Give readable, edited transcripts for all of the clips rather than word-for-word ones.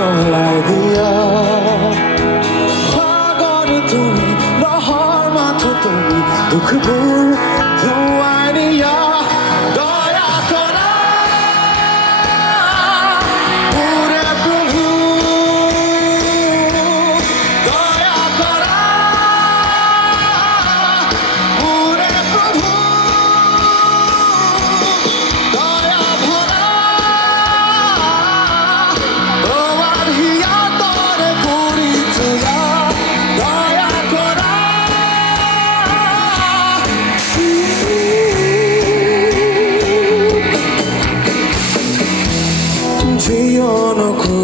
উজ্জ্বলাই দিয়া পাগল তুমি লহৰ মাথো তুমি দুখবোৰ ধুৱাই নিয়া দয়া কৰা মোৰে প্ৰভু দয়া কৰা মোৰে প্ৰভু দয়া ভৰা তোমার হিয়া তরে করি তুয়া দয়া করা জীবনকো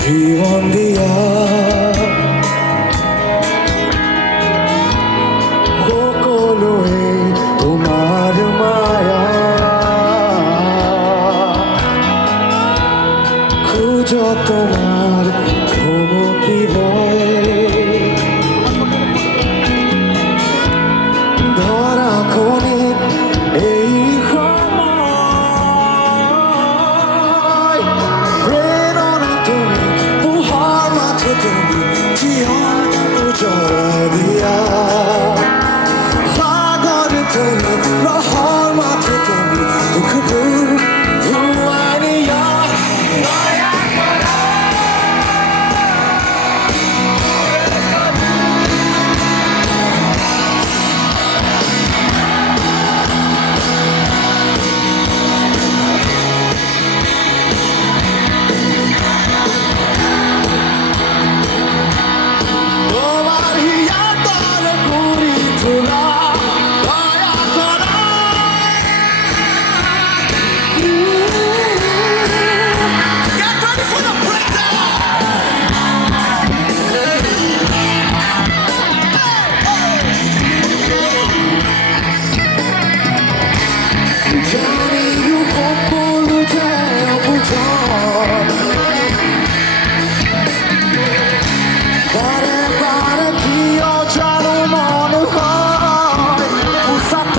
জীবন দিয়া সকলোৱে তোমাৰ মায়া খোজ তোমার থমকিব ধরা খনে এই সময় প্রেরণা তুমি পোহৰ মাথো তুমি জীবন উজ্জ্বলাই দিয়া সাগৰ তুমি লহৰ মাথো তুমি দুখবোৰ ধুৱাই নিয়া দয়া কৰা তোমার হিয়া তরে করি তোলা দয়া করা Get ready for the breakdown জানি সকলো যে অবুঝ বারে বারে কিয় জানো মনে হয় উষাত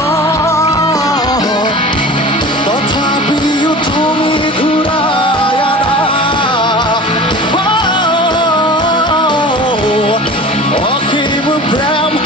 তথাপিও তুমি ঘূৰাই আনা অসীম প্ৰেম